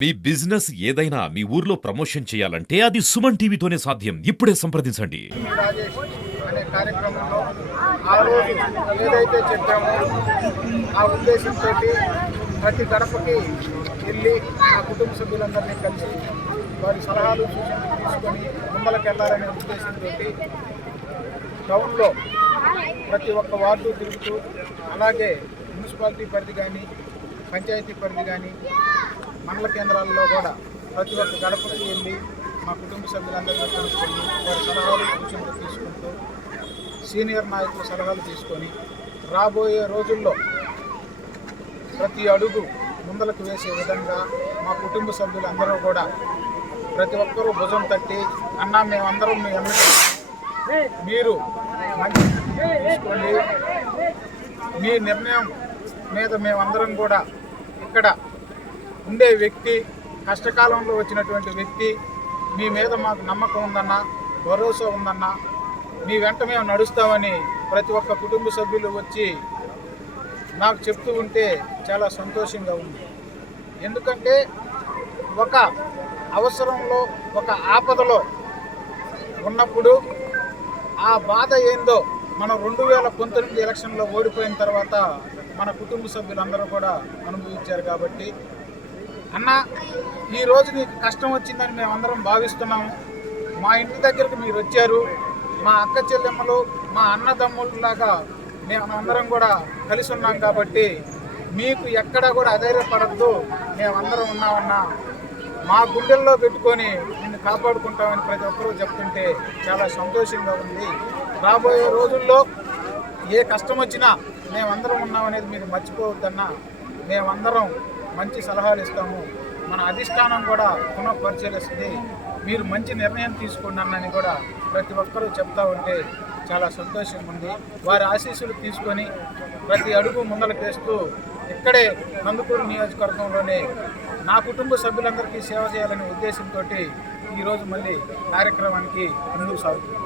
మీ business ఏదైనా మీ ఊర్లో promotion చేయాలంటే అది సుమన్ టీవీతోనే సాధ్యం. ఇప్పుడే సంప్రదించండి. అనే కార్యక్రమంలో ఆ రోజు ఏదైతే చెప్పామో ఆ ఉద్దేశంతో ప్రతి గడపకి వెళ్ళి ఆ కుటుంబ సభ్యులందరినీ కలిసి వారి సలహాలు సూచనలు తీసుకొని ముందలకు వెళ్ళాలనే ఉద్దేశంతో టౌన్లో ప్రతి ఒక్క వార్డు తిరుగుతూ అలాగే మున్సిపాలిటీ పరిధి కానీ పంచాయతీ పరిధి కానీ మండల కేంద్రాల్లో కూడా ప్రతి ఒక్క గడపకి వెళ్ళి మా కుటుంబ సభ్యులందరినీ కలుసుకొని వారి సలహాలు సూచనలు తీసుకుంటూ సీనియర్ నాయకుల సలహాలు తీసుకొని రాబోయే రోజుల్లో ప్రతి అడుగు ముందలకు వేసే విధంగా మా కుటుంబ సభ్యులందరూ కూడా ప్రతి ఒక్కరూ భుజం తట్టి అన్నా మేమందరం మీ మీరు తీసుకోండి. మీ నిర్ణయం మీద మేమందరం కూడా ఇక్కడ ఉండే వ్యక్తి కష్టకాలంలో వచ్చినటువంటి వ్యక్తి మీ మీద మాకు నమ్మకం ఉందన్నా భరోసా ఉందన్నా మీ వెంట మేము నడుస్తామని ప్రతి ఒక్క కుటుంబ సభ్యులు వచ్చి నాకు చెప్తూ ఉంటే చాలా సంతోషంగా ఉంది. ఎందుకంటే ఒక అవసరంలో ఒక ఆపదలో ఉన్నప్పుడు ఆ బాధ ఏందో మనం రెండు వేల పంతొమ్మిది ఎలక్షన్లో ఓడిపోయిన తర్వాత మన కుటుంబ సభ్యులందరూ కూడా అనుభవించారు కాబట్టి అన్న ఈరోజు నీకు కష్టం వచ్చిందని మేమందరం భావిస్తున్నాము. మా ఇంటి దగ్గరకు మీరు వచ్చారు. మా అక్క చెల్లెమ్మలు మా అన్నదమ్ములాగా మేము అందరం కూడా కలిసి ఉన్నాం కాబట్టి మీకు ఎక్కడ కూడా అధైర్యపడద్దు. మేమందరం ఉన్నామన్నా. మా గుండెల్లో పెట్టుకొని నిన్ను కాపాడుకుంటామని ప్రతి ఒక్కరూ చెప్తుంటే చాలా సంతోషంగా ఉంది. రాబోయే రోజుల్లో ఏ కష్టం వచ్చినా మేమందరం ఉన్నామనేది మీరు మర్చిపోవద్దన్నా. మేమందరం మంచి సలహాలు ఇస్తాము. మన అధిష్టానం కూడా పునః మీరు మంచి నిర్ణయం తీసుకోండి అన్నని కూడా ప్రతి ఒక్కరూ చెప్తా ఉంటే చాలా సంతోషంగా ఉంది. వారి ఆశీస్సులు తీసుకొని ప్రతి అడుగు ముందలకేస్తూ ఇక్కడే నందుకూరు నియోజకవర్గంలోనే నా కుటుంబ సభ్యులందరికీ సేవ చేయాలనే ఉద్దేశంతో ఈరోజు మళ్ళీ కార్యక్రమానికి ముందుకు సాగుతుంది